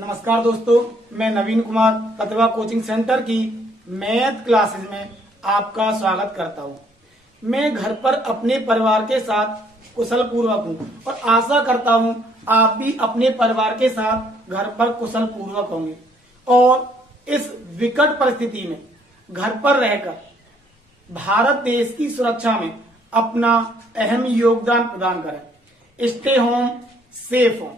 नमस्कार दोस्तों, मैं नवीन कुमार प्रतिभा कोचिंग सेंटर की मैथ क्लासेस में आपका स्वागत करता हूं। मैं घर पर अपने परिवार के साथ कुशल पूर्वक हूं और आशा करता हूं आप भी अपने परिवार के साथ घर पर कुशल पूर्वक होंगे और इस विकट परिस्थिति में घर पर रहकर भारत देश की सुरक्षा में अपना अहम योगदान प्रदान करें। Stay home, safe home.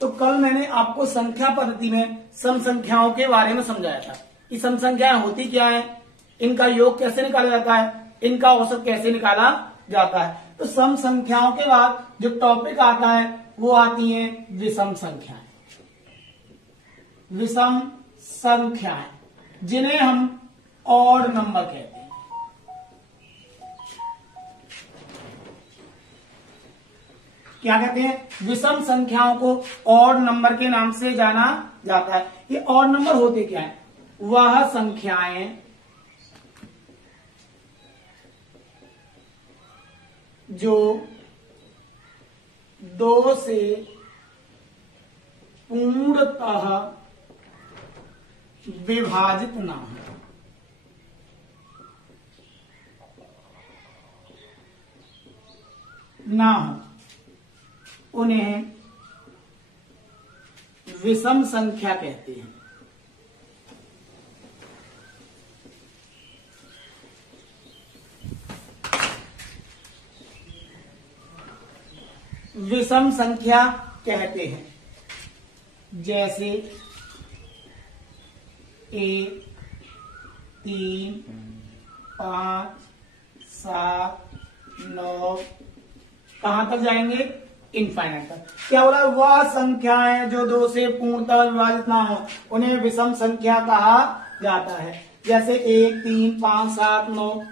तो कल मैंने आपको संख्या पद्धति में सम संख्याओं के बारे में समझाया था कि सम संख्याएं होती क्या है, इनका योग कैसे निकाला जाता है, इनका औसत कैसे निकाला जाता है। तो सम संख्याओं के बाद जो टॉपिक आता है वो आती है विषम संख्याएं। विषम संख्याएं जिन्हें हम ऑड नंबर कहते हैं। क्या कहते हैं? विषम संख्याओं को ऑड नंबर के नाम से जाना जाता है। ये ऑड नंबर होते क्या है? वह संख्याएं जो 2 से पूर्णतः विभाजित ना हो। उन्हें विषम संख्या कहते हैं। विषम संख्या कहते हैं जैसे 1, 3, 5, 7, 9, कहां तक जाएंगे? इनफाइनाइट तक। क्या बोला? वह संख्याएं जो 2 से पूर्णतः विभाजित ना हो उन्हें विषम संख्या कहा जाता है। जैसे 1, 3, 5, 7, 9,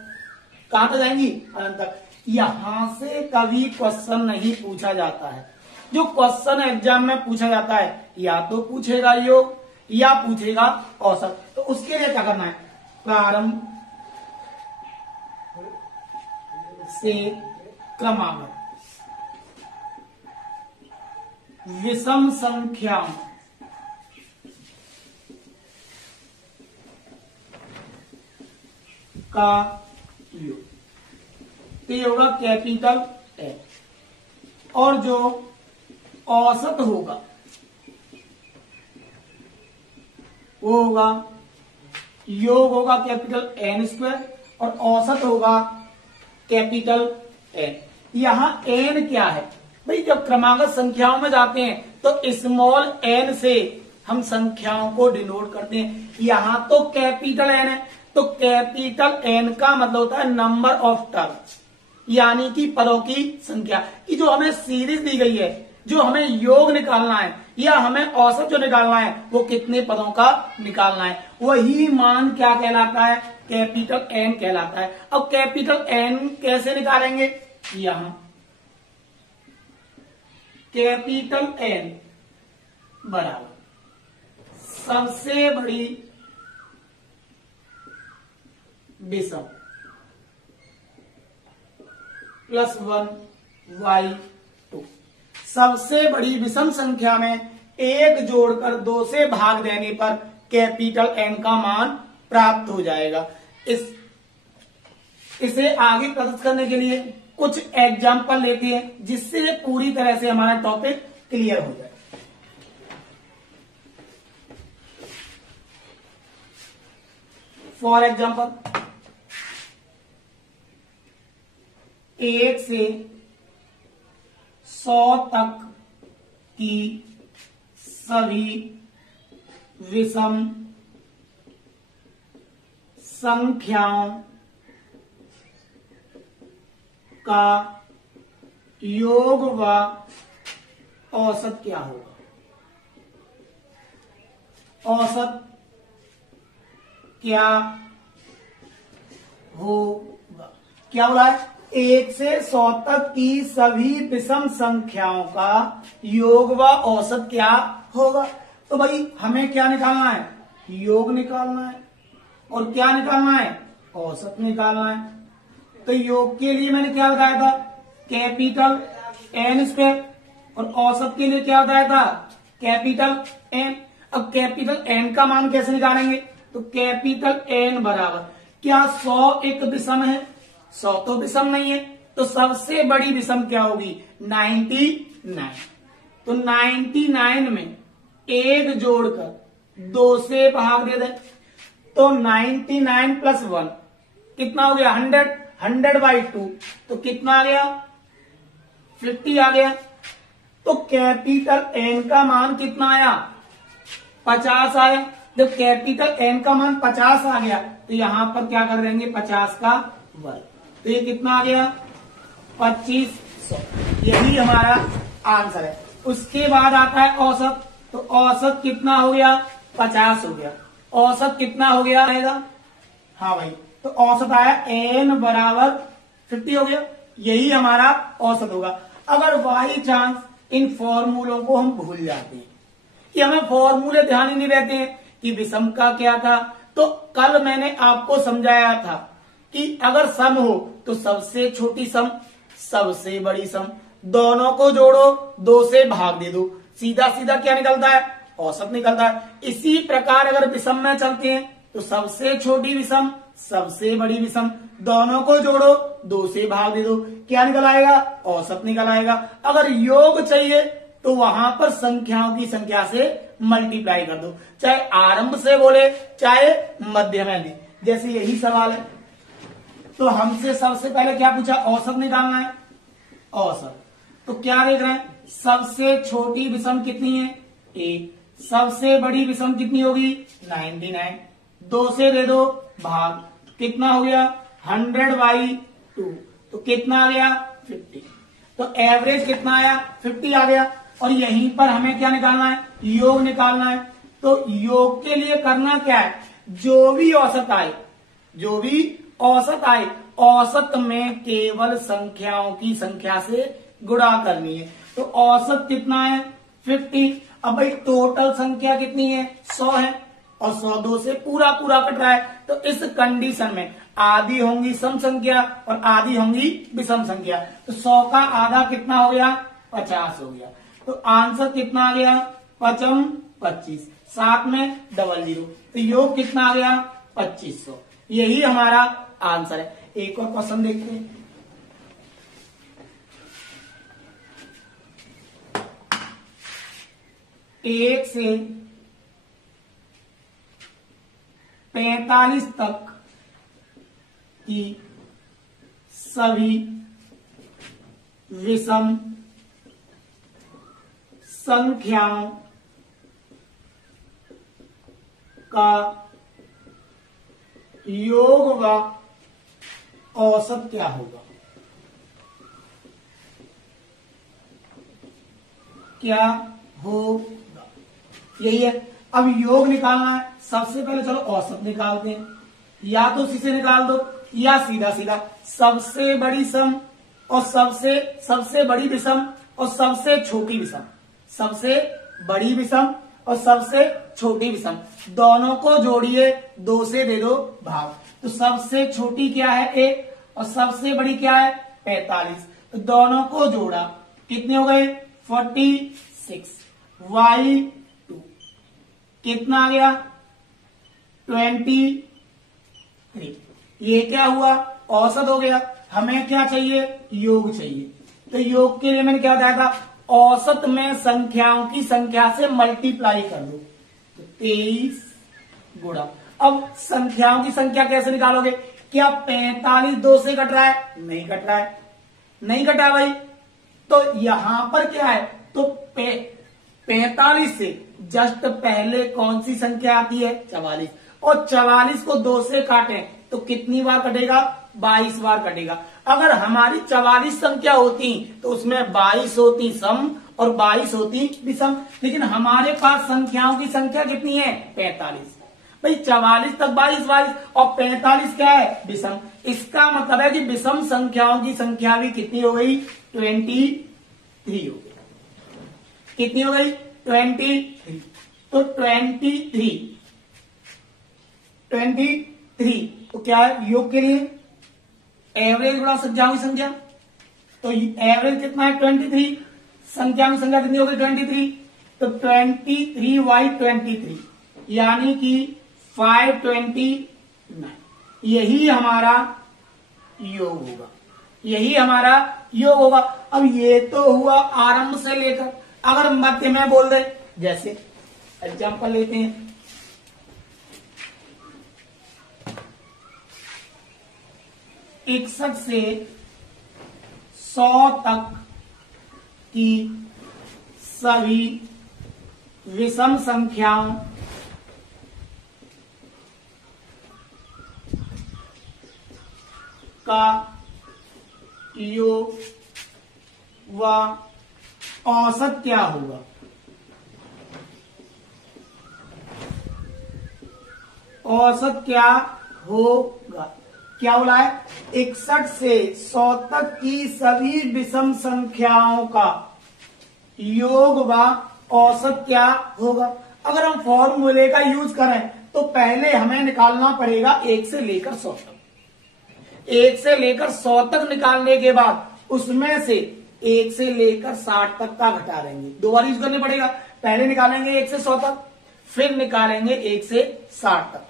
कहां तक जाएंगी? अनंत तक। यहां से कभी क्वेश्चन नहीं पूछा जाता है। जो क्वेश्चन एग्जाम में पूछा जाता है या तो पूछेगा योग या पूछेगा औसत। तो उसके लिए क्या करना है? प्रारंभ से क्रमागत विषम संख्याओं का योग, तो ये होगा कैपिटल ए। और जो औसत होगा वो होगा योग होगा कैपिटल एन स्क्वायर और औसत होगा कैपिटल एन। यहां एन क्या है भाई? जब क्रमागत संख्याओं में जाते हैं तो स्मॉल एन से हम संख्याओं को डिनोट करते हैं। यहां तो कैपिटल एन है, तो कैपिटल एन का मतलब होता है नंबर ऑफ टर्म्स, यानी कि पदों की संख्या। कि जो हमें सीरीज दी गई है, जो हमें योग निकालना है या हमें औसत जो निकालना है वो कितने पदों का निकालना है, वही मान क्या कहलाता है? कैपिटल एन कहलाता है। अब कैपिटल एन कैसे निकालेंगे? यहां कैपिटल एन बराबर सबसे बड़ी विषम प्लस 1/2। सबसे बड़ी विषम संख्या में 1 जोड़कर 2 से भाग देने पर कैपिटल एन का मान प्राप्त हो जाएगा। इसे आगे प्रस्तुत करने के लिए कुछ एग्जाम्पल लेते हैं जिससे पूरी तरह से हमारा टॉपिक क्लियर हो जाए। फॉर एग्जाम्पल 1 से 100 तक की सभी विषम संख्याओं का योग व औसत क्या होगा? औसत क्या होगा? क्या हो रहा है? 1 से 100 तक की सभी विषम संख्याओं का योग व औसत क्या होगा? तो भाई हमें क्या निकालना है? योग निकालना है। और क्या निकालना है? औसत निकालना है। तो योग के लिए मैंने क्या बताया था? Capital N square. और औसत के लिए क्या बताया था? Capital N. अब कैपिटल एन का मान कैसे निकालेंगे, तो कैपिटल एन बराबर, क्या 100 एक विषम है, 100 तो विषम नहीं है, तो सबसे बड़ी विषम क्या होगी 99। तो 99 में एक जोड़कर 2 से भाग दे दें, तो 99 प्लस 1 कितना हो गया 100, 100/2 तो कितना आ गया 50 आ गया। तो कैपिटल एन का मान कितना आया 50 आया। जब कैपिटल एन का मान 50 आ गया तो यहां पर क्या कर देंगे 50 का वर्ग, तो ये कितना आ गया 2500। यही हमारा आंसर है। उसके बाद आता है औसत, तो औसत कितना हो गया 50 हो गया। औसत कितना हो गया आएगा, हाँ भाई, तो औसत आया एन बराबर 50 हो गया। यही हमारा औसत होगा। अगर बाई चांस इन फॉर्मूलों को हम भूल जाते हैं कि हमें फॉर्मूले ध्यान ही नहीं रहते हैं कि विषम का क्या था, तो कल मैंने आपको समझाया था कि अगर सम हो तो सबसे छोटी सम सबसे बड़ी सम, दोनों को जोड़ो 2 से भाग दे दो, सीधा सीधा क्या निकलता है औसत निकलता है। इसी प्रकार अगर विषम में चलते हैं तो सबसे छोटी विषम सबसे बड़ी विषम, दोनों को जोड़ो 2 से भाग दे दो, क्या निकल आएगा औसत निकल आएगा। अगर योग चाहिए तो वहां पर संख्याओं की संख्या से मल्टीप्लाई कर दो, चाहे आरंभ से बोले चाहे मध्य में दे। जैसे यही सवाल है तो हमसे सबसे पहले क्या पूछा औसत निकालना है। औसत तो क्या देख रहे हैं, सबसे छोटी विषम कितनी है 1, सबसे बड़ी विषम कितनी होगी 99, 2 से दे दो भाग, कितना हो गया 100/2 तो कितना आ गया 50। तो एवरेज कितना आया 50 आ गया। और यहीं पर हमें क्या निकालना है योग निकालना है। तो योग के लिए करना क्या है, जो भी औसत आए, जो भी औसत आए, औसत में केवल संख्याओं की संख्या से गुणा करनी है। तो औसत कितना है 50। अब भाई टोटल संख्या कितनी है 100 है और 100 2 से पूरा पूरा कट रहा है, तो इस कंडीशन में आधी होंगी सम संख्या और आधी होंगी विषम संख्या। तो 100 का आधा कितना हो गया 50 हो गया। तो आंसर कितना आ गया 5 25, साथ में 00, तो योग कितना आ गया 2500। यही हमारा आंसर है। एक और क्वेश्चन देखते हैं। एक से 45 तक की सभी विषम संख्याओं का योग व औसत क्या होगा, क्या होगा, यही है। अब योग निकालना है, सबसे पहले चलो औसत निकालते हैं, या तो उसी से निकाल दो या सीधा सीधा सबसे बड़ी सम और सबसे बड़ी विषम और सबसे छोटी विषम, सबसे बड़ी विषम और सबसे छोटी विषम, दोनों को जोड़िए 2 से दे दो भाग। तो सबसे छोटी क्या है 1 और सबसे बड़ी क्या है 45, तो दोनों को जोड़ा कितने हो गए 46/2 कितना आ गया 23। ये क्या हुआ औसत हो गया। हमें क्या चाहिए योग चाहिए, तो योग के लिए मैंने क्या बताया था औसत में संख्याओं की संख्या से मल्टीप्लाई कर दो, तो 23 गुणा। अब संख्याओं की संख्या कैसे निकालोगे, क्या 45 2 से कट रहा है, नहीं कट रहा है, नहीं कटा भाई। तो यहां पर क्या है, तो 45 से जस्ट पहले कौन सी संख्या आती है 44, और 44 को 2 से काटें तो कितनी बार कटेगा 22 बार कटेगा। अगर हमारी 44 संख्या होती तो उसमें 22 होती सम और 22 होती विषम, लेकिन हमारे पास संख्याओं की संख्या कितनी है 45। भाई 44 तक 22 और 45 क्या है विषम। इसका मतलब है कि विषम संख्याओं की संख्या भी कितनी हो गई 23 हो गई। कितनी हो गई 23। तो 23 तो क्या है योग के लिए एवरेज गुणा संख्याओं की संख्या, तो एवरेज कितना है 23, संख्या में संख्या कितनी हो गई 23, तो 23y23 यानी कि 529, यही हमारा योग होगा, यही हमारा योग होगा। अब ये तो हुआ आरंभ से लेकर, अगर मध्य में बोल दे, जैसे एग्जांपल लेते हैं, 61 से 100 तक की सभी विषम संख्याओं का योग व औसत क्या होगा? औसत क्या होगा? क्या बोला है? 61 से 100 तक की सभी विषम संख्याओं का योग व औसत क्या होगा? अगर हम फॉर्मूले का यूज करें तो पहले हमें निकालना पड़ेगा 1 से लेकर 100 तक। 1 से लेकर 100 तक निकालने के बाद उसमें से 1 से लेकर 60 तक का घटा देंगे। दो बार यूज करने पड़ेगा, पहले निकालेंगे 1 से 100 तक, फिर निकालेंगे 1 से 60 तक।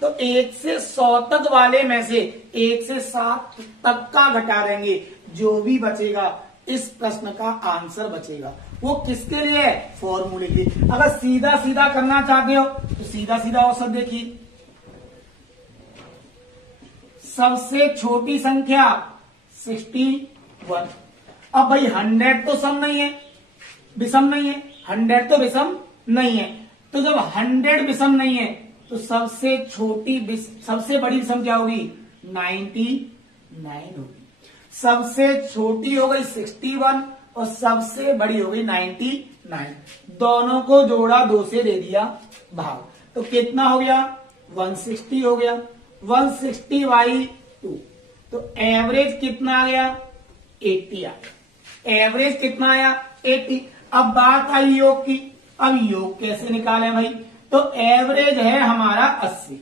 तो 1 से 100 तक वाले में से 1 से 60 तक का घटा देंगे, जो भी बचेगा इस प्रश्न का आंसर बचेगा। वो किसके लिए है? फॉर्मूले के लिए। अगर सीधा सीधा करना चाहते हो तो सीधा सीधा औसत देखिए, सबसे छोटी संख्या 61। अब भाई 100 तो सम नहीं है, विषम नहीं है, 100 तो विषम नहीं है, तो जब 100 विषम नहीं है तो सबसे बड़ी विषम क्या होगी? 99 होगी। सबसे छोटी हो गई 61 और सबसे बड़ी हो गई 99। दोनों को जोड़ा, 2 से दे दिया भाग, तो कितना हो गया? 160 हो गया। 160/2, तो एवरेज कितना आ गया? 80 आ गया। एवरेज कितना आया? 80। अब बात आई योग की। अब योग कैसे निकालें भाई? तो एवरेज है हमारा 80।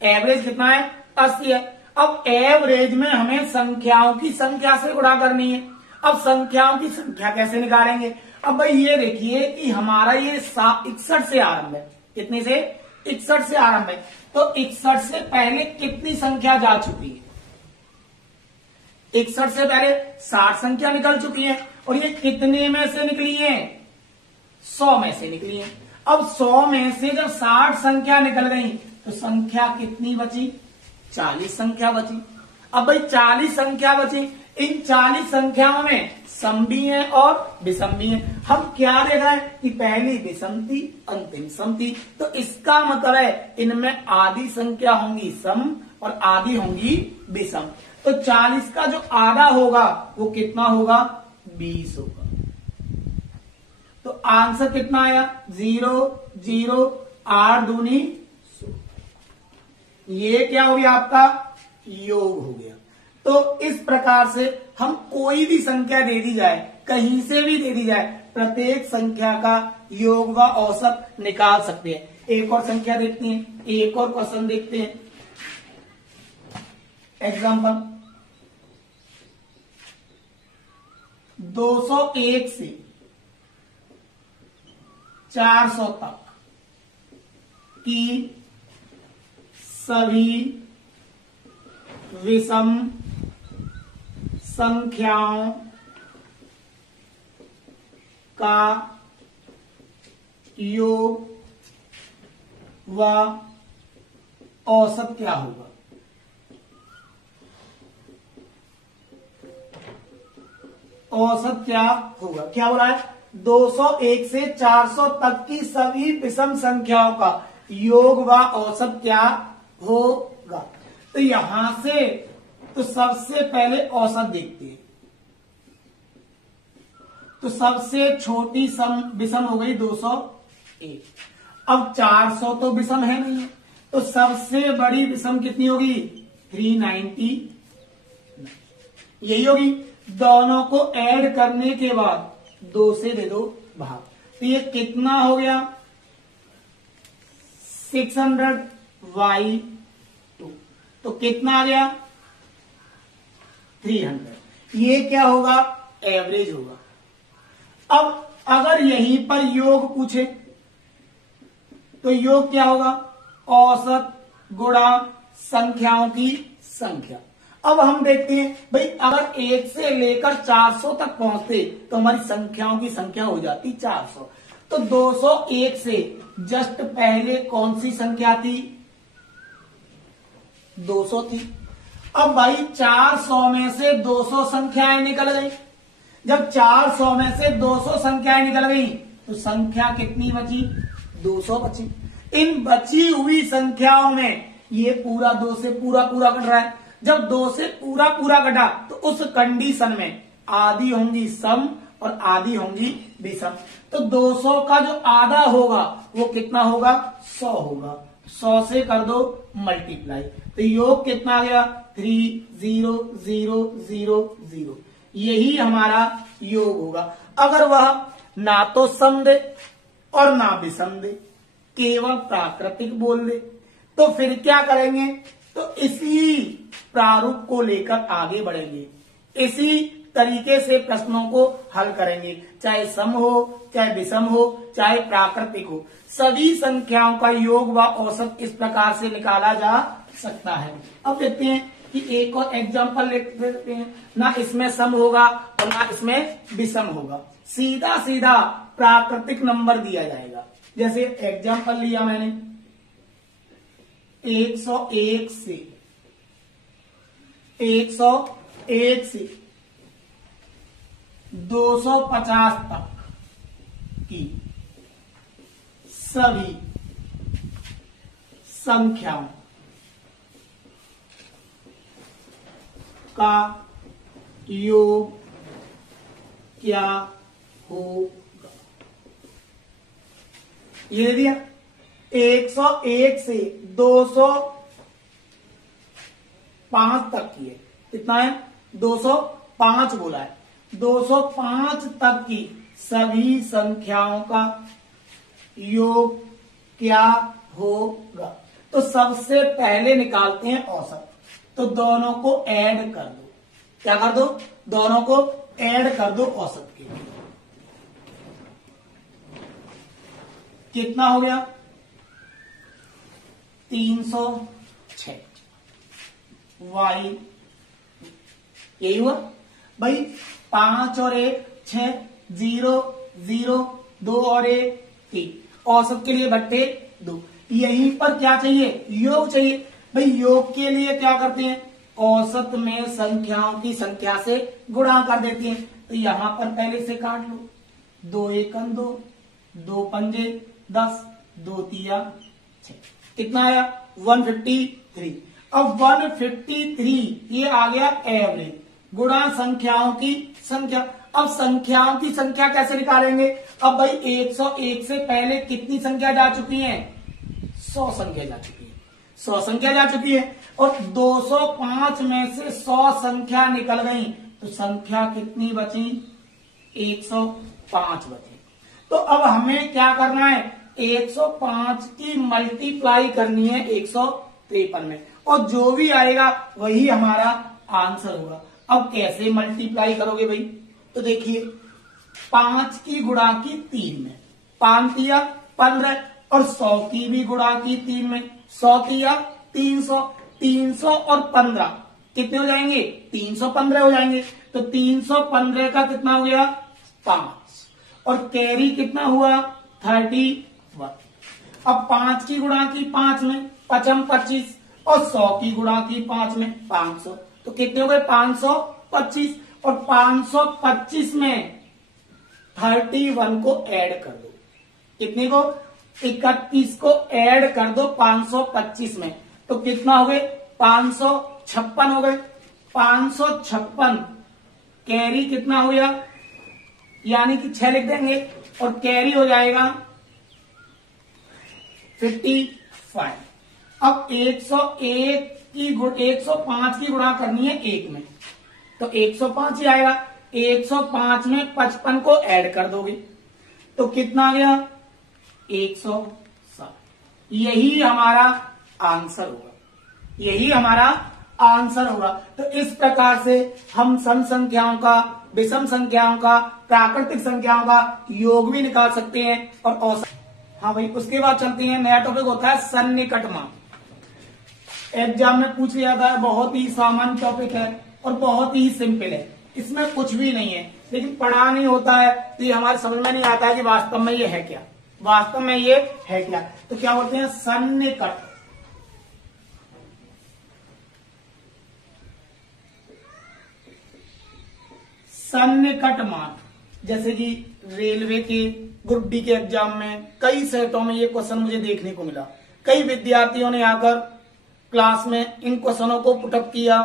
एवरेज कितना है? 80 है। अब एवरेज में हमें संख्याओं की संख्या से गुणा करनी है। अब संख्याओं की संख्या कैसे निकालेंगे? अब भाई ये देखिए कि हमारा ये 61 से आरंभ है। कितने से? 61 से आरंभ है। तो 61 से पहले कितनी संख्या जा चुकी है? 61 से पहले 60 संख्या निकल चुकी है, और ये कितने में से निकली है? 100 में से निकली है। अब 100 में से जब 60 संख्या निकल गई तो संख्या कितनी बची? 40 संख्या बची। अब भाई 40 संख्या बची, इन 40 संख्याओं में सम भी है और विषम भी है। हम क्या देख रहे हैं कि पहली विषम थी, अंतिम सम थी, तो इसका मतलब है इनमें आधी संख्या होंगी सम और आधी होंगी विषम। तो 40 का जो आधा होगा वो कितना होगा? 20 होगा। तो आंसर कितना आया? 0 0 8 दूनी 16। ये क्या हो गया? आपका योग हो गया। तो इस प्रकार से हम कोई भी संख्या दे दी जाए, कहीं से भी दे दी जाए, प्रत्येक संख्या का योग व औसत निकाल सकते हैं। एक और संख्या देखते हैं, एक और क्वेश्चन देखते हैं। एग्जांपल 201 से 400 तक की सभी विषम संख्याओं का योग व औसत क्या होगा? औसत क्या होगा? क्या हो रहा है? 201 से 400 तक की सभी विषम संख्याओं का योग व औसत क्या होगा? तो यहां से तो सबसे पहले औसत देखते हैं। तो सबसे छोटी विषम हो गई 201। अब 400 तो विषम है नहीं, तो सबसे बड़ी विषम कितनी होगी? 390। यही होगी। दोनों को ऐड करने के बाद 2 से दे दो भाग, तो ये कितना हो गया? 600/2। तो कितना आ गया? 300। ये क्या होगा? एवरेज होगा। अब अगर यहीं पर योग पूछे तो योग क्या होगा? औसत गुणा संख्याओं की संख्या। अब हम देखते हैं भाई, अगर 1 से लेकर 400 तक पहुंचते तो हमारी संख्याओं की संख्या हो जाती 400। तो 201 से जस्ट पहले कौन सी संख्या थी? 200 थी। अब भाई 400 में से 200 संख्याएं निकल गई। जब 400 में से 200 संख्याएं निकल गई तो संख्या कितनी बची? 200 बची। इन बची हुई संख्याओं में ये पूरा 2 से पूरा कट रहा है। जब 2 से पूरा कटा तो उस कंडीशन में आधी होंगी सम और आधी होंगी विषम। तो 200 का जो आधा होगा वो कितना होगा? 100 होगा। 100 से कर दो मल्टीप्लाई, तो योग कितना आ गया? 300000। यही हमारा योग होगा। अगर वह ना तो सम दे और ना विषम दे, केवल प्राकृतिक बोल दे, तो फिर क्या करेंगे? तो इसी प्रारूप को लेकर आगे बढ़ेंगे, इसी तरीके से प्रश्नों को हल करेंगे, चाहे सम हो, चाहे विषम हो, चाहे प्राकृतिक हो। सभी संख्याओं का योग व औसत इस प्रकार से निकाला जा सकता है। अब देखते हैं कि एक और एग्जाम्पल लेते हैं। ना इसमें सम होगा और ना इसमें विषम होगा, सीधा सीधा प्राकृतिक नंबर दिया जाएगा। जैसे एग्जाम्पल लिया मैंने 101 से 250 तक की सभी संख्याओं का योग क्या होगा? ये दे दिया। 101 से 205 तक की है। कितना है? 205 बोला है। 205 तक की सभी संख्याओं का योग क्या होगा? तो सबसे पहले निकालते हैं औसत। तो दोनों को ऐड कर दो। क्या कर दो? दोनों को ऐड कर दो औसत के। कितना हो गया? 306 वाई। यही हुआ भाई। 5 और 1 6, 0 0, 2 और 1 3। औसत के लिए बट्टे 2। यहीं पर क्या चाहिए? योग चाहिए। भाई योग के लिए क्या करते हैं? औसत में संख्याओं की संख्या से गुणा कर देते हैं। तो यहां पर पहले से काट लो। 2 एकम 2, 2 पंजे 10, 2 तिया 6। कितना आया? 153। अब 153 ये आ गया एवरेज गुणा संख्याओं की संख्या। अब संख्याओं की संख्या कैसे निकालेंगे? अब भाई 101 से पहले कितनी संख्या जा चुकी है? 100 संख्या जा चुकी है। 100 संख्या जा चुकी है और 205 में से 100 संख्या निकल गई तो संख्या कितनी बची? 105 बची। तो अब हमें क्या करना है? 105 की मल्टीप्लाई करनी है 153 में और जो भी आएगा वही हमारा आंसर होगा। अब कैसे मल्टीप्लाई करोगे भाई? तो देखिए 5 की गुणा की 3 में 5 तिया 15 और 100 की भी गुणा की 3 में 100 तिया 300। 300 और 15 कितने हो जाएंगे? 315 हो जाएंगे। तो 315 का कितना हो गया? 5 और कैरी कितना हुआ? 31। अब 5 की गुणा की 5 में 5 25 और 100 की गुणा की 5 में 500। तो कितने हो गए? 525 और 525 में 31 को ऐड कर दो। कितने को? 31 को ऐड कर दो 525 में। तो कितना हो गए? 556 हो गए। 556 कैरी कितना हो गया? यानी कि 6 लिख देंगे और कैरी हो जाएगा 55। अब 105 की गुणा करनी है 1 में तो 105 ही आएगा। 105 में 55 को ऐड कर दोगे तो कितना आ गया? 107। यही हमारा आंसर होगा। यही हमारा आंसर होगा। तो इस प्रकार से हम सम संख्याओं का विषम संख्याओं का, प्राकृतिक संख्याओं का योग भी निकाल सकते हैं और औसत। हाँ भाई, उसके बाद चलते हैं, नया टॉपिक होता है सन्निकट मान। एग्जाम में पूछ लिया था, बहुत ही सामान्य टॉपिक है और बहुत ही सिंपल है, इसमें कुछ भी नहीं है, लेकिन पढ़ा नहीं होता है तो ये हमारे समझ में नहीं आता है कि वास्तव में ये है क्या, वास्तव में ये है क्या। तो क्या बोलते हैं, सन्निकट। सन्निकट मान, जैसे कि रेलवे के ग्रुप डी के एग्जाम में कई सेटों में ये क्वेश्चन मुझे देखने को मिला। कई विद्यार्थियों ने आकर क्लास में इन क्वेश्चनों को पुटअप किया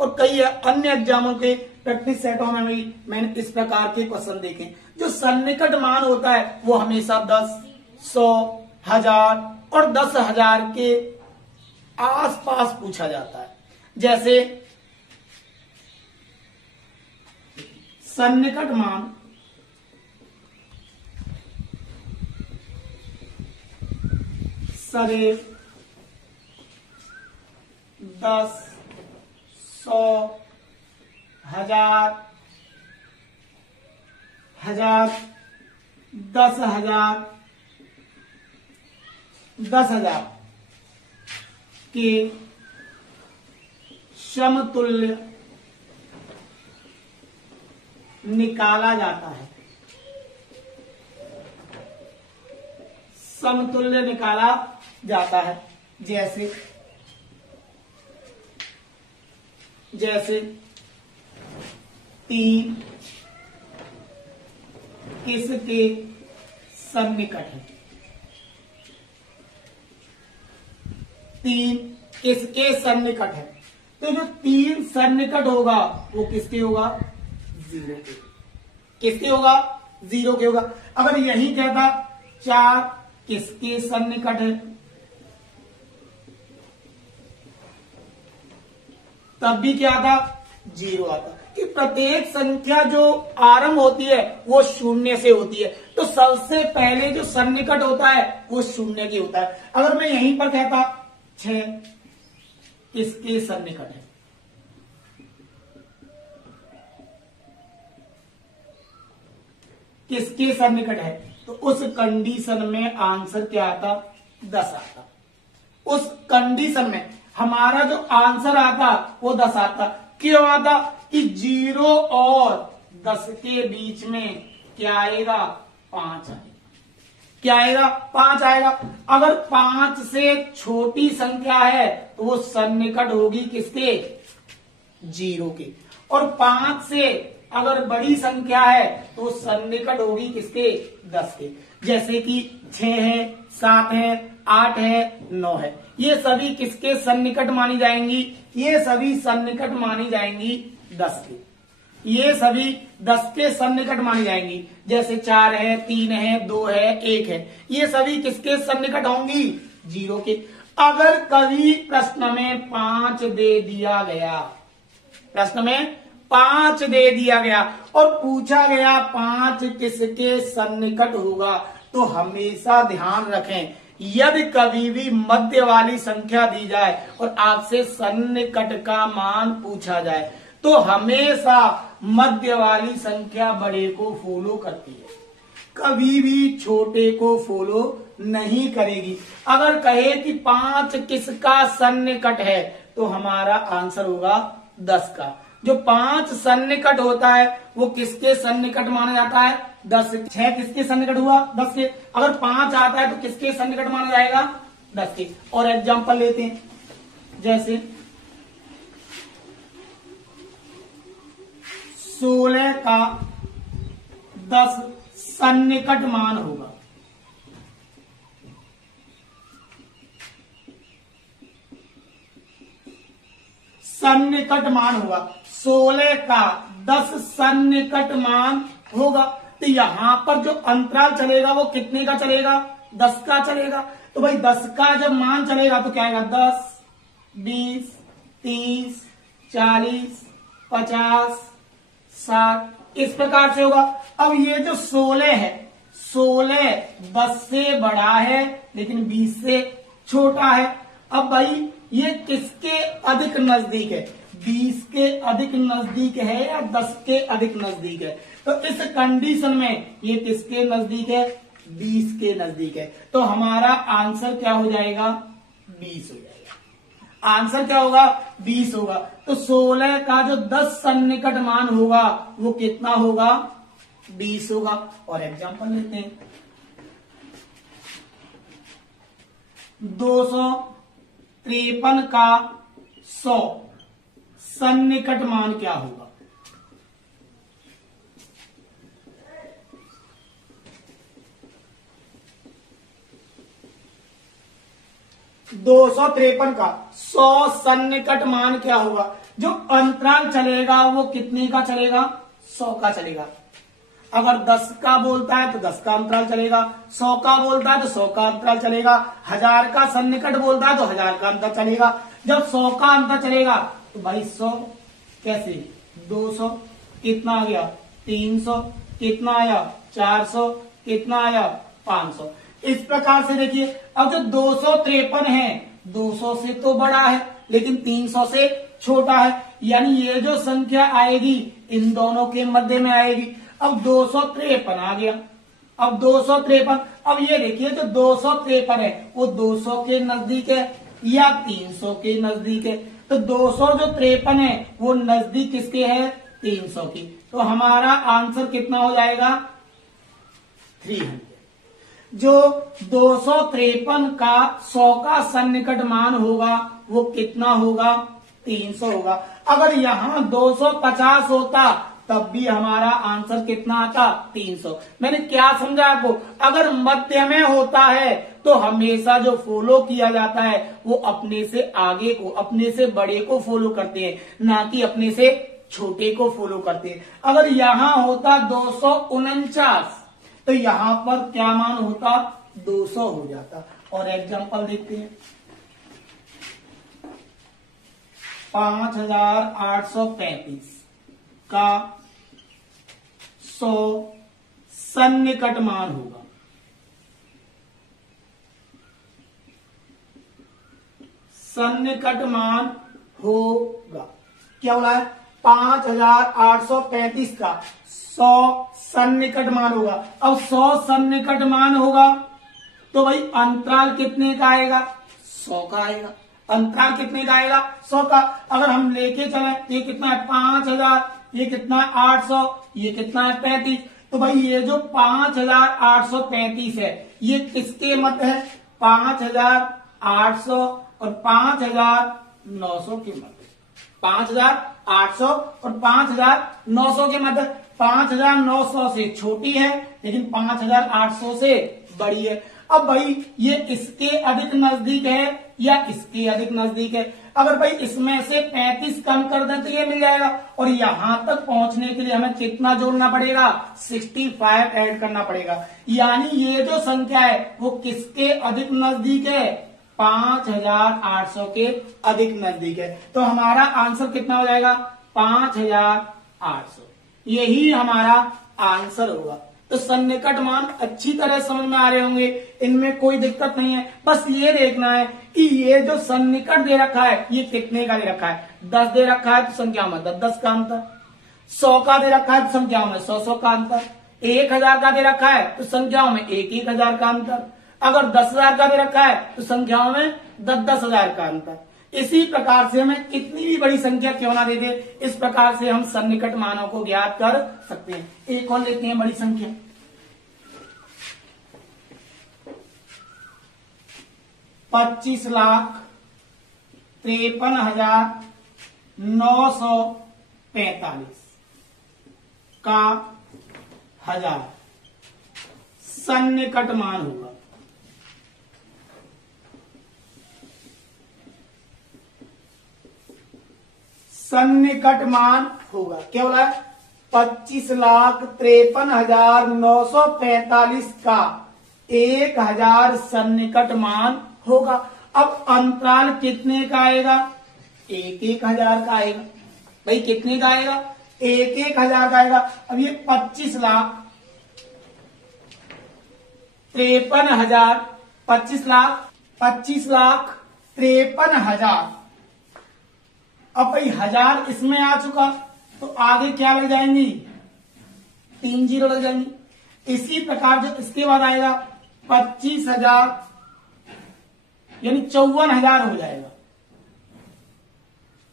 और कई अन्य एग्जामों के प्रैक्टिस सेटों में भी मैंने इस प्रकार के क्वेश्चन देखे। जो सन्निकट मान होता है वो हमेशा 10, 100, 1000 और 10,000 के आसपास पूछा जाता है। जैसे सन्निकट मान सदैव 10, 100, 1000, 10,000, 10,000 के समतुल्य निकाला जाता है, समतुल्य निकाला जाता है। जैसे 3 किसके सन्निकट है, 3 किसके सन्निकट है। तो जो 3 सन्निकट होगा वो किसके होगा, 0 के। किसके होगा, 0 के होगा। अगर यही कहता 4 किसके सन्निकट है, तब भी क्या आता, 0 आता। कि प्रत्येक संख्या जो आरंभ होती है वो 0 से होती है, तो सबसे पहले जो सन्निकट होता है वो 0 की होता है। अगर मैं यहीं पर कहता 6 किसके सन्निकट है, किसके सन्निकट है, तो उस कंडीशन में आंसर क्या आता, 10 आता। उस कंडीशन में हमारा जो आंसर आता वो 10 आता। क्यों आता, कि 0 और 10 के बीच में क्या आएगा, 5 आएगा। क्या आएगा, 5 आएगा। अगर 5 से छोटी संख्या है तो वो सन्निकट होगी किसके, 0 के। और 5 से अगर बड़ी संख्या है तो सन्निकट होगी किसके, 10 के। जैसे कि 6 है, 7 है, 8 है, 9 है, ये सभी किसके सन्निकट मानी जाएंगी, ये सभी सन्निकट मानी जाएंगी 10 के। ये सभी 10 के सन्निकट मानी जाएंगी। जैसे 4 है, 3 है, 2 है, 1 है, ये सभी किसके सन्निकट होंगी, 0 के। अगर कभी प्रश्न में 5 दे दिया गया, प्रश्न में 5 दे दिया गया और पूछा गया 5 किसके सन्निकट होगा, तो हमेशा ध्यान रखें, यदि कभी भी मध्य वाली संख्या दी जाए और आपसे सन्निकट का मान पूछा जाए तो हमेशा मध्य वाली संख्या बड़े को फॉलो करती है, कभी भी छोटे को फॉलो नहीं करेगी। अगर कहे कि 5 किसका सन्निकट है तो हमारा आंसर होगा 10 का। जो 5 सन्निकट होता है वो किसके सन्निकट माना जाता है, 10। 6 किसके सन्निकट हुआ, 10 के। अगर 5 आता है तो किसके सन्निकट माना जाएगा, 10 के। और एग्जांपल लेते हैं, जैसे 16 का 10 सन्निकट मान होगा। सन्निकट मान होगा, 16 का 10 सन्निकट मान होगा। तो यहां पर जो अंतराल चलेगा वो कितने का चलेगा, 10 का चलेगा। तो भाई 10 का जब मान चलेगा तो क्या आएगा, 10, 20, 30, 40, 50, 60, इस प्रकार से होगा। अब ये जो 16 है, 16 10 से बड़ा है लेकिन 20 से छोटा है। अब भाई ये किसके अधिक नजदीक है, 20 के अधिक नजदीक है या 10 के अधिक नजदीक है। तो इस कंडीशन में ये किसके नजदीक है, 20 के नजदीक है। तो हमारा आंसर क्या हो जाएगा, 20 हो जाएगा। आंसर क्या होगा, 20 होगा। तो 16 का जो 10 सन्निकट मान होगा वो कितना होगा, 20 होगा। और एग्जांपल लेते हैं, 253 का 100 सन्निकट मान क्या होगा। 253 का 100 सन्निकट मान क्या होगा। जो अंतराल चलेगा वो कितने का चलेगा, 100 का चलेगा। अगर 10 का बोलता है तो 10 का अंतराल चलेगा, 100 का बोलता है तो 100 का अंतराल चलेगा, 1000 का सन्निकट बोलता है तो 1000 का अंतर चलेगा। जब 100 का अंतर चलेगा तो भाई 100 कैसे, 200 कितना आ गया, 300 कितना आया, 400 कितना आया, 500। इस प्रकार से देखिए, अब जो 253 है 200 से तो बड़ा है लेकिन 300 से छोटा है, यानी ये जो संख्या आएगी इन दोनों के मध्य में आएगी। अब 253 आ गया, अब 253, अब ये देखिए जो 253 है वो 200 के नजदीक है या 300 के नजदीक है। तो 253 है वो नजदीक किसके है, 300 की। तो हमारा आंसर कितना हो जाएगा, 300। जो 253 का 100 का सन्निकट मान होगा वो कितना होगा, 300 होगा। अगर यहां 250 होता तब भी हमारा आंसर कितना आता, 300। मैंने क्या समझा आपको, अगर मध्य में होता है तो हमेशा जो फॉलो किया जाता है वो अपने से आगे को, अपने से बड़े को फॉलो करते हैं, ना कि अपने से छोटे को फॉलो करते हैं। अगर यहां होता 249 तो यहां पर क्या मान होता, 200 हो जाता। और एग्जांपल देखते हैं, 5835 का 100 सन्निकट मान होगा। सन्निकट मान होगा क्या बोला है, 5835 का 100 सन्निकट मान होगा। अब 100 सन्निकट मान होगा तो भाई अंतराल कितने का आएगा, 100 का आएगा। अंतराल कितने का आएगा, 100 का। अगर हम लेके चले तो ये कितना है, 5000, ये कितना है 800, ये कितना है 35। तो भाई ये जो 5835 है ये किसके मध्य है, 5800 और 5900 के मध्य। 5800 और 5900 के मध्य। 5900 से छोटी है लेकिन 5800 से बड़ी है। अब भाई ये इसके अधिक नजदीक है या इसके अधिक नजदीक है। अगर भाई इसमें से 35 कम कर दे तो ये मिल जाएगा, और यहां तक पहुंचने के लिए हमें कितना जोड़ना पड़ेगा, 65 ऐड करना पड़ेगा। यानी ये जो संख्या है वो किसके अधिक नजदीक है, 5800 के अधिक नजदीक है। तो हमारा आंसर कितना हो जाएगा, 5800। यही हमारा आंसर होगा। तो सन्निकट मान अच्छी तरह समझ में आ रहे होंगे, इनमें कोई दिक्कत नहीं है। बस ये देखना है कि ये जो सन्निकट दे रखा है ये कितने का दे रखा है। 10 दे रखा है तो संख्याओं में 10 का अंतर, 100 का दे रखा है तो संख्याओं में 100 का अंतर, 1000 का दे रखा है तो संख्याओं में 1000 का अंतर, अगर 10,000 का दे रखा है तो संख्याओं में 10,000 का अंतर। इसी प्रकार से हमें कितनी भी बड़ी संख्या क्यों ना दे दे, इस प्रकार से हम सन्निकट मानों को ज्ञात कर सकते हैं। एक और लेते हैं बड़ी संख्या, 25,53,945 का 1000 सन्निकट मान होगा। सन्निकट मान होगा क्या बोला, 25,53,945 का 1000 सन्निकट मान होगा। अब अंतराल कितने का आएगा, 1,000 का आएगा। भाई कितने का आएगा, 1,000 का आएगा। अब ये 25,53,000, 25,53,000 अब भाई 1000 इसमें आ चुका, तो आगे क्या लग जाएंगी, 3 जीरो लग जाएंगी। इसी प्रकार जो इसके बाद आएगा 25,000 यानी 54,000 हो जाएगा,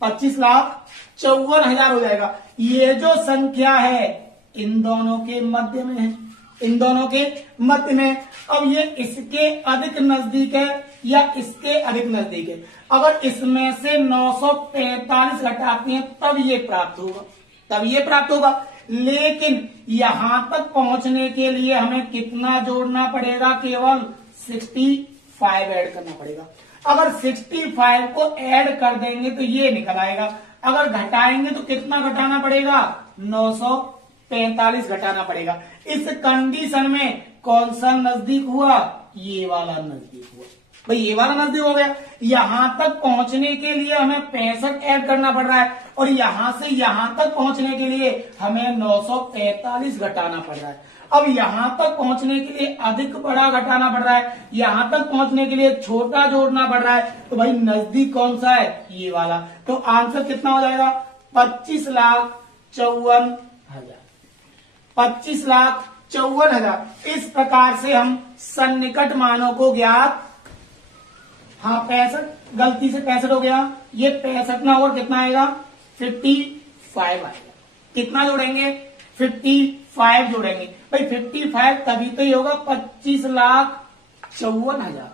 25,54,000 हो जाएगा। ये जो संख्या है इन दोनों के मध्य में है, इन दोनों के मध्य में। अब ये इसके अधिक नजदीक है या इसके अधिक नजदीक है। अगर इसमें से 945 घटाते हैं तब ये प्राप्त होगा, तब ये प्राप्त होगा। लेकिन यहां तक पहुंचने के लिए हमें कितना जोड़ना पड़ेगा, केवल 65 ऐड करना पड़ेगा। अगर 65 को ऐड कर देंगे तो ये निकल आएगा। अगर घटाएंगे तो कितना घटाना पड़ेगा, 945 घटाना पड़ेगा। इस कंडीशन में कौन सा नजदीक हुआ, ये वाला नजदीक हुआ। भाई ये वाला नजदीक हो गया। यहां तक पहुंचने के लिए हमें 65 ऐड करना पड़ रहा है और यहां से यहां तक पहुंचने के लिए हमें 945 घटाना पड़ रहा है। अब यहां तक पहुंचने के लिए अधिक बड़ा घटाना पड़ रहा है, यहां तक पहुंचने के लिए छोटा जोड़ना पड़ रहा है। तो भाई नजदीक कौन सा है, ये वाला। तो आंसर कितना हो जाएगा, 25,54,000, 25,54,000। इस प्रकार से हम सन्निकट मानों को ज्ञात, हाँ 65, गलती से 65 हो गया, ये 65 ना और कितना आएगा, 55 आएगा। कितना जोड़ेंगे, 55 जोड़ेंगे। भाई 55 तभी तो ही होगा 25,54,000,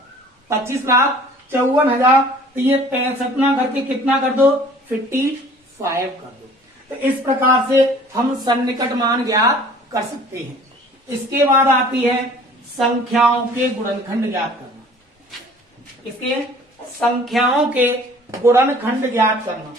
25,54,000। तो ये 65 ना करके कितना कर दो, 55 कर दो। तो इस प्रकार से हम सन्निकट मान ज्ञात कर सकते हैं। इसके बाद आती है संख्याओं के गुणनखंड ज्ञात करना। इसके संख्याओं के गुणनखंड ज्ञात करना।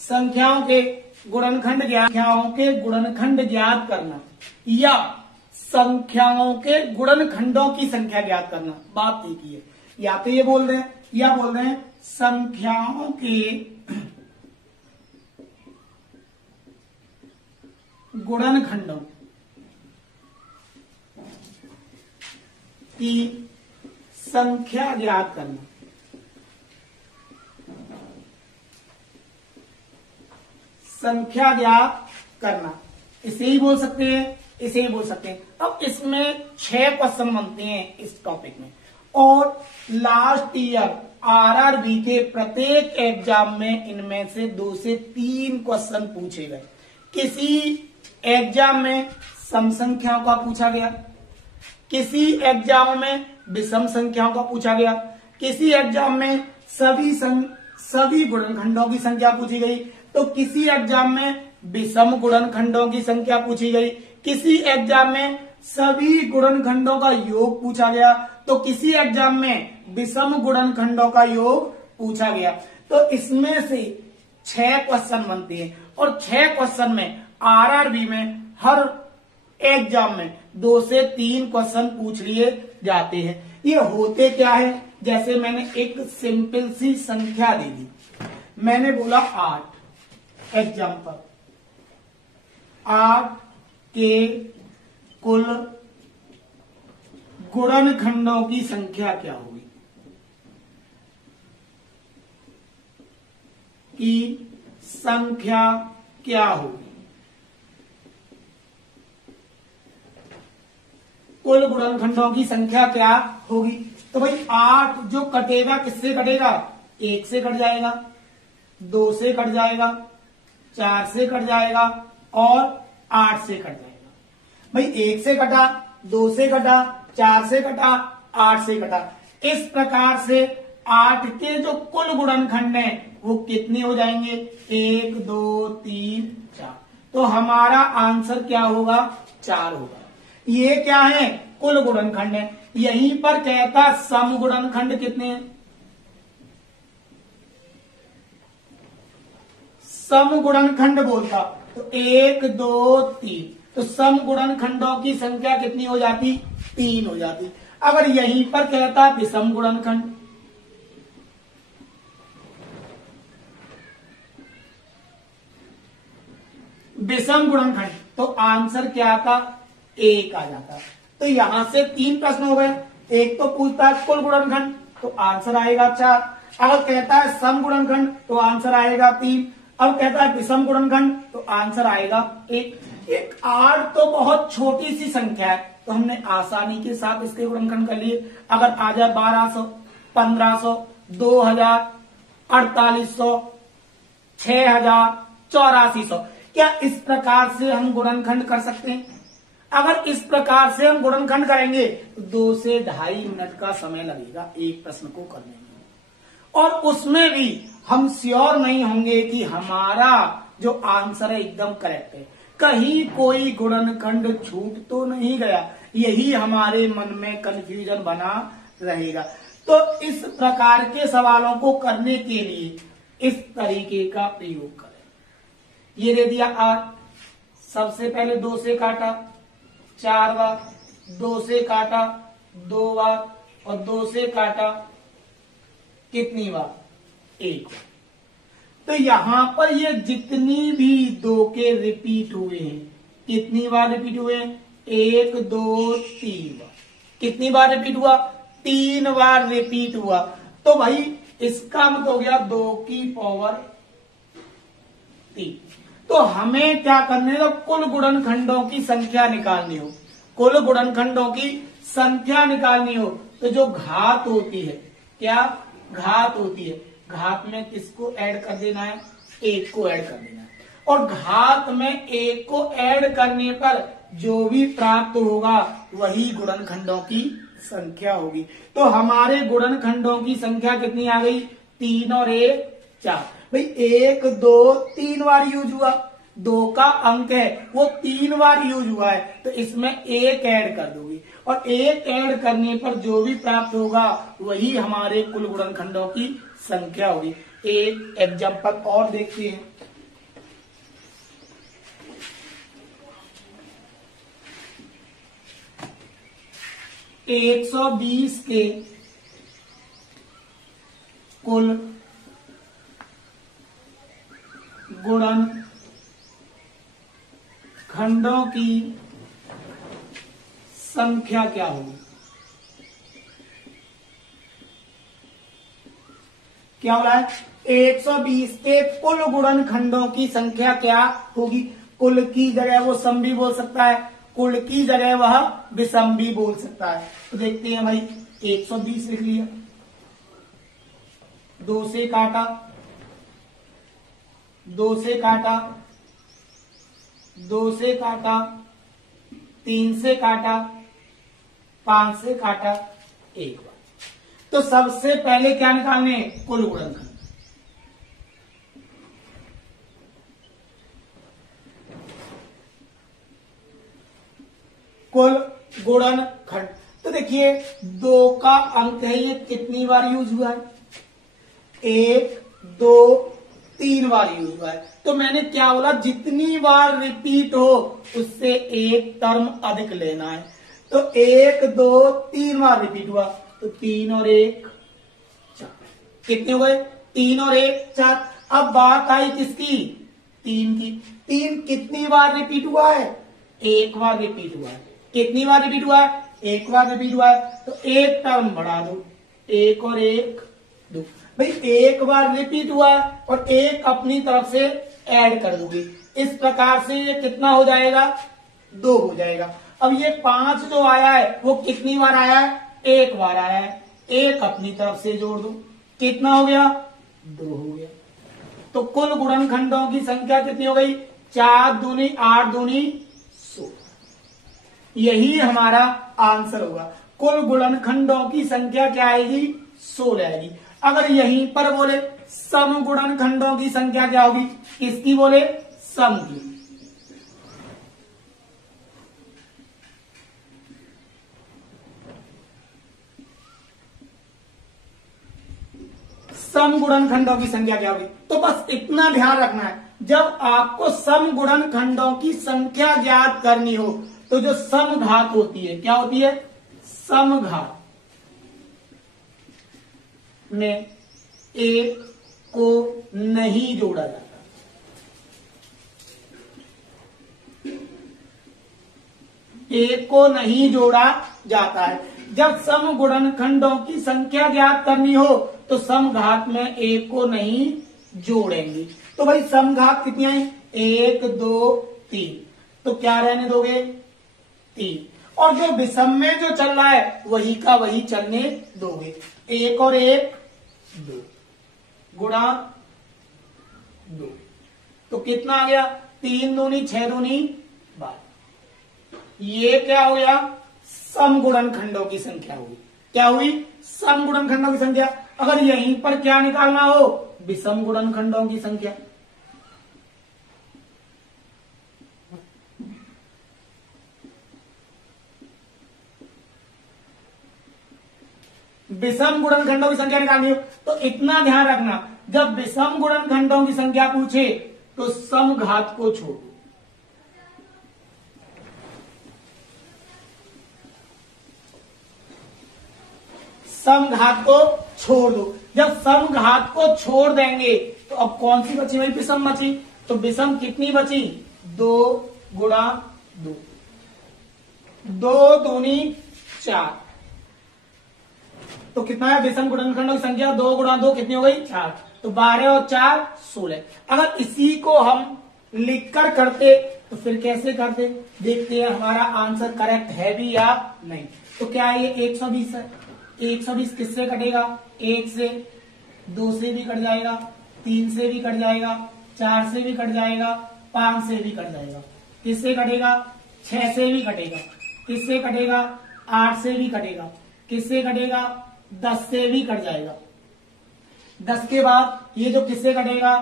संख्याओं के गुणनखंड ज्ञात, संख्याओं के गुणनखंड ज्ञात करना या संख्याओं के गुणनखंडों की संख्या ज्ञात करना, बात एक ही है। या तो ये बोल रहे हैं या बोल रहे हैं संख्याओं के गुणनखंडों की संख्या ज्ञात करना। संख्या ज्ञात करना, इसे ही बोल सकते हैं, इसे ही बोल सकते हैं। अब इसमें 6 क्वेश्चन बनते हैं इस टॉपिक में और लास्ट ईयर आरआरबी के प्रत्येक एग्जाम में इनमें से 2 से 3 क्वेश्चन पूछे गए। किसी एग्जाम में सम संख्याओं का पूछा गया, किसी एग्जाम में विषम संख्याओं का पूछा गया, किसी एग्जाम में सभी गुणनखंडों की संख्या पूछी गई, तो किसी एग्जाम में विषम गुणनखंडों की संख्या पूछी गई, किसी एग्जाम में सभी गुणनखंडों का योग पूछा गया, तो किसी एग्जाम में विषम गुणनखंडों का योग पूछा गया। तो इसमें से 6 क्वेश्चन बनते हैं और 6 क्वेश्चन में आरआरबी में हर एग्जाम में 2 से 3 क्वेश्चन पूछ लिए जाते हैं। ये होते क्या है, जैसे मैंने एक सिंपल सी संख्या दे दी, मैंने बोला 8, एग्जाम्पल 8 के कुल गुणनखंडों की संख्या क्या होगी, की संख्या क्या होगी, कुल गुणनखंडों की संख्या क्या होगी। तो भाई 8 जो कटेगा किससे कटेगा, 1 से कट जाएगा, 2 से कट जाएगा, 4 से कट जाएगा और 8 से कट जाएगा। भाई 1 से कटा, 2 से कटा, 4 से कटा, 8 से कटा। इस प्रकार से 8 के जो कुल गुणनखंड हैं वो कितने हो जाएंगे, 1 2 3 4। तो हमारा आंसर क्या होगा, 4 होगा। ये क्या है, कुल गुणनखंड है। यहीं पर कहता सम गुणनखंड कितने हैं, सम गुणनखंड बोलता तो 1 2 3, तो सम गुणनखंडों की संख्या कितनी हो जाती, 3 हो जाती। अगर यहीं पर कहता विषम गुणनखंड, विषम गुणनखंड, तो आंसर क्या आता, 1 आ जाता। तो यहां से 3 प्रश्न हो गए। एक तो पूछता है कुल गुणनखंड, तो आंसर आएगा 4। अगर कहता है सम गुणनखंड, तो आंसर आएगा 3। अब कहता है विषम गुणनखंड, तो आंसर आएगा 1। 8 तो बहुत छोटी सी संख्या है, तो हमने आसानी के साथ इसके गुणनखंड कर लिए। अगर आ जाए 1200, 1500, 2000, 4800, 6000, 8400, क्या इस प्रकार से हम गुणनखंड कर सकते हैं? अगर इस प्रकार से हम गुणनखंड करेंगे तो 2 से 2.5 मिनट का समय लगेगा एक प्रश्न को करने में, और उसमें भी हम श्योर नहीं होंगे कि हमारा जो आंसर है एकदम करेक्ट है, कहीं कोई गुणनखंड छूट तो नहीं गया, यही हमारे मन में कंफ्यूजन बना रहेगा। तो इस प्रकार के सवालों को करने के लिए इस तरीके का प्रयोग करें। ये दे दिया 8, सबसे पहले 2 से काटा 4 बार, 2 से काटा 2 बार, और 2 से काटा कितनी बार, 1 बार। तो यहां पर ये जितनी भी 2 के रिपीट हुए हैं, कितनी बार रिपीट हुए हैं, 1 2 3 बार। कितनी बार रिपीट हुआ, 3 बार रिपीट हुआ। तो भाई इसका मतलब हो गया 2 की पावर 3। तो हमें क्या करने, तो कुल गुणनखंडों की संख्या निकालनी हो, कुल गुणनखंडों की संख्या निकालनी हो, तो जो घात होती है, क्या घात होती है, घात में किसको ऐड कर देना है, 1 को ऐड कर देना है। और घात में 1 को ऐड करने पर जो भी प्राप्त होगा वही गुणनखंडों की संख्या होगी। तो हमारे गुणनखंडों की संख्या कितनी आ गई, 3 और 1 4। भाई 1 2 3 बार यूज हुआ, 2 का अंक है वो 3 बार यूज हुआ है, तो इसमें 1 ऐड कर दोगी, और 1 ऐड करने पर जो भी प्राप्त होगा वही हमारे कुल गुणनखंडों की संख्या होगी। एक एग्जाम्पल और देखते हैं। एक 120 के कुल गुणनखंडों की संख्या क्या होगी, क्या हो रहा है, 120 के कुल गुणनखंडों की संख्या क्या होगी। कुल की जगह वो सम भी बोल सकता है, कुल की जगह वह विषम भी बोल सकता है। तो देखते हैं भाई, 120 लिख लिया, 2 से काटा, 2 से काटा, 2 से काटा, 3 से काटा, 5 से काटा, 1 बार। तो सबसे पहले क्या निकालने, कुल गुणनखंड। कुल गुणनखंड, तो देखिए 2 का अंक है, ये कितनी बार यूज हुआ है, 1 2 3 बार यूज हुआ है। तो मैंने क्या बोला, जितनी बार रिपीट हो उससे 1 टर्म अधिक लेना है। तो 1 2 3 बार रिपीट हुआ, तो 3 और 1 4, कितने हुए, 3 और 1 4। अब बात आई किसकी, 3 की। 3 कितनी बार रिपीट हुआ है, 1 बार रिपीट हुआ है। कितनी बार रिपीट हुआ है, 1 बार रिपीट हुआ है, तो 1 टर्म बढ़ा दो, 1 और 1 2। भाई 1 बार रिपीट हुआ है और 1 अपनी तरफ से ऐड कर दोगे, इस प्रकार से ये कितना हो जाएगा, 2 हो जाएगा। अब ये 5 जो आया है वो कितनी बार आया है, 1 बार आया है, 1 अपनी तरफ से जोड़ दो, कितना हो गया, 2 हो गया। तो कुल गुणनखंडों की संख्या कितनी हो गई, 4 दूनी 8 दूनी 16। यही हमारा आंसर होगा। कुल गुणनखंडों की संख्या क्या आएगी, 16 आएगी। अगर यहीं पर बोले सम गुणनखंडों की संख्या क्या होगी, किसकी बोले, सम की। सम गुणनखंडों की संख्या क्या होगी। तो बस इतना ध्यान रखना है, जब आपको सम गुणनखंडों की संख्या ज्ञात करनी हो तो जो समघात होती है, क्या होती है, समघात में 1 को नहीं जोड़ा जाता, एक को नहीं जोड़ा जाता है। जब सम गुणनखंडों की संख्या ज्ञात करनी हो तो समघात में एक को नहीं जोड़ेंगे। तो भाई समघात कितनी आई? 1 2 3, तो क्या रहने दोगे? 3। और जो विषम में जो चल रहा है वही का वही चलने दोगे। 1 और 1 2 गुणा 2, तो कितना आ गया? 3 दूनी 6 दूनी 12। ये क्या हो गया? समगुणनखंडों की संख्या हुई। क्या हुई? समगुणनखंडों की संख्या। अगर यहीं पर क्या निकालना हो? विषम गुणनखंडों की संख्या। विषम गुणनखंडों की संख्या निकालनी हो तो इतना ध्यान रखना, जब विषम गुणनखंडों की संख्या पूछे तो समघात को छोड़ो। समघात को छोड़ दो। जब समघात को छोड़ देंगे तो अब कौन सी बची भाई? विषम बची। तो विषम कितनी बची? 2 गुणा 2, 2 दूनी 4, तो कितना है? विषम गुणनखंडों की संख्या 2 गुणा 2 कितनी हो गई? 4। तो 12 और 4 16। अगर इसी को हम लिखकर करते तो फिर कैसे करते? देखते हैं हमारा आंसर करेक्ट है भी या नहीं। तो क्या है? ये 120 है। 120 किससे कटेगा? 1 से, 2 से भी कट जाएगा, 3 से भी कट जाएगा, 4 से भी कट जाएगा, 5 से भी कट जाएगा। किससे कटेगा? 6 से भी कटेगा। किससे कटेगा? 8 से भी कटेगा। किससे कटेगा? 10 से भी कट जाएगा। 10 के बाद ये जो किससे कटेगा?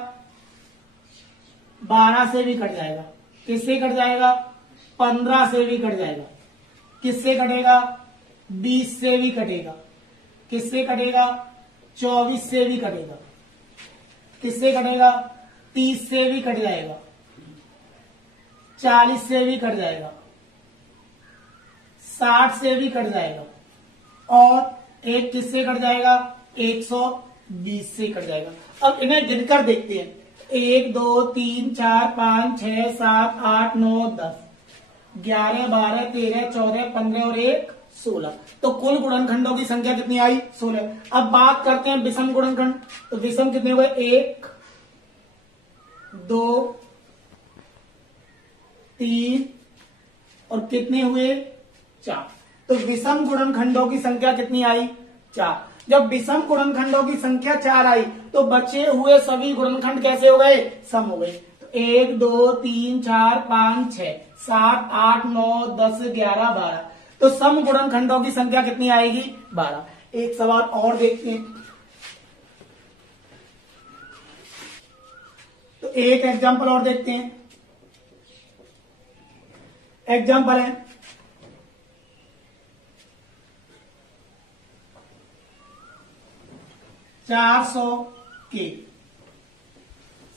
12 से भी कट जाएगा। किससे कट जाएगा? 15 से भी कट जाएगा। किससे कटेगा? 20 से भी कटेगा। किससे कटेगा? 24 से भी कटेगा। किससे कटेगा? 30 से भी कट जाएगा। 40 से भी कट जाएगा। 60 से भी कट जाएगा। और एक किससे कट जाएगा? 120 से कट जाएगा। अब इन्हें गिनकर देखते हैं। 1 2 3 4 5 6 7 8 9 10 11 12 13 14 15 और 1 16। तो कुल गुणनखंडों की संख्या कितनी आई? 16। अब बात करते हैं विषम गुणनखंड। तो विषम कितने हुए? 1 2 3 और कितने हुए? 4। तो विषम गुणनखंडों की संख्या कितनी आई? 4। जब विषम गुणनखंडों की संख्या 4 आई तो बचे हुए सभी गुणनखंड कैसे हो गए? सम हो गए। तो 1 2 3 4 5 6 7 8 9 10 11 12। तो सम गुणनखंडों की संख्या कितनी आएगी? 12। एक सवाल और देखते हैं। तो एक एग्जांपल और देखते हैं। एग्जांपल है 400 के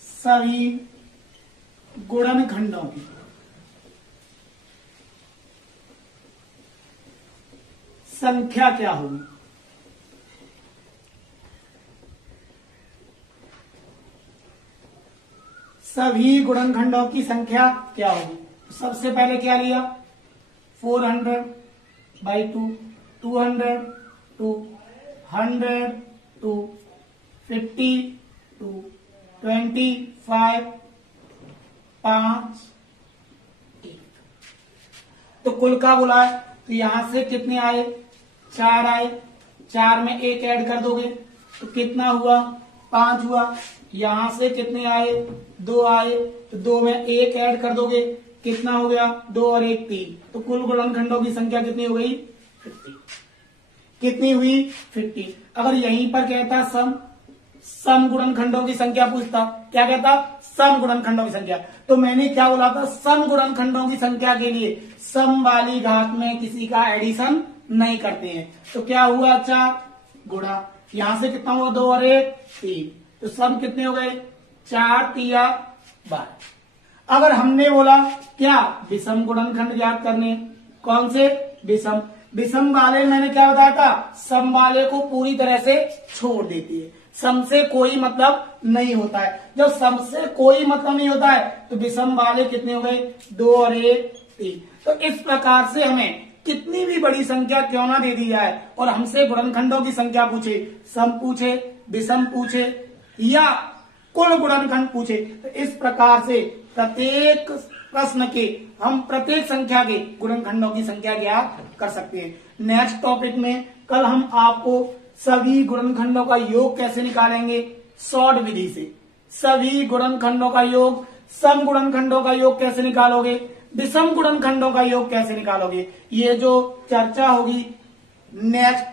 सभी गुणनखंडों की संख्या क्या होगी? सभी गुणनखंडों की संख्या क्या होगी? सबसे पहले क्या लिया? 400/2, 200/2, 100/2, 50/2, 25, 5, 1। तो कुल का बोला है तो यहां से कितने आए? 4 आए। 4 में 1 ऐड कर दोगे तो कितना हुआ? 5 हुआ। यहां से कितने आए? 2 आए। तो 2 में 1 ऐड कर दोगे कितना हो गया? 2 और 1 3। तो कुल गुणनखंडों की संख्या कितनी हो गई? 50। कितनी हुई? 50। अगर यहीं पर कहता सम गुणनखंडों की संख्या पूछता, क्या कहता? सम गुणनखंडों की संख्या। तो मैंने क्या बोला था? सम गुणनखंडों की संख्या के लिए सम वाली घात में किसी का एडिशन नहीं करते हैं। तो क्या हुआ? 4 गुणा, यहां से कितना हुआ? 2 और 1 3। तो सम कितने हो गए? 4 3 12। अगर हमने बोला क्या? विषम गुणनखंड ज्ञात करने। कौन से? विषम। विषम वाले मैंने क्या बताया था? सम वाले को पूरी तरह से छोड़ देती है। सम से कोई मतलब नहीं होता है। जब सम से कोई मतलब नहीं होता है तो विषम वाले कितने हो गए? 2 और 1 3। तो इस प्रकार से हमें कितनी भी बड़ी संख्या क्यों ना दे दी जाए और हमसे गुणनखंडों की संख्या पूछे, सम पूछे, विषम पूछे या कुल गुणनखंड पूछे, तो इस प्रकार से प्रत्येक प्रश्न के हम प्रत्येक संख्या के गुणनखंडों की संख्या ज्ञात कर सकते हैं। नेक्स्ट टॉपिक में कल हम आपको सभी गुणनखंडों का योग कैसे निकालेंगे शॉर्ट विधि से। सभी गुणनखंडों का योग, सम गुणनखंडों का योग कैसे निकालोगे, विषम गुणनखंडों का योग कैसे निकालोगे, ये जो चर्चा होगी नेक्स्ट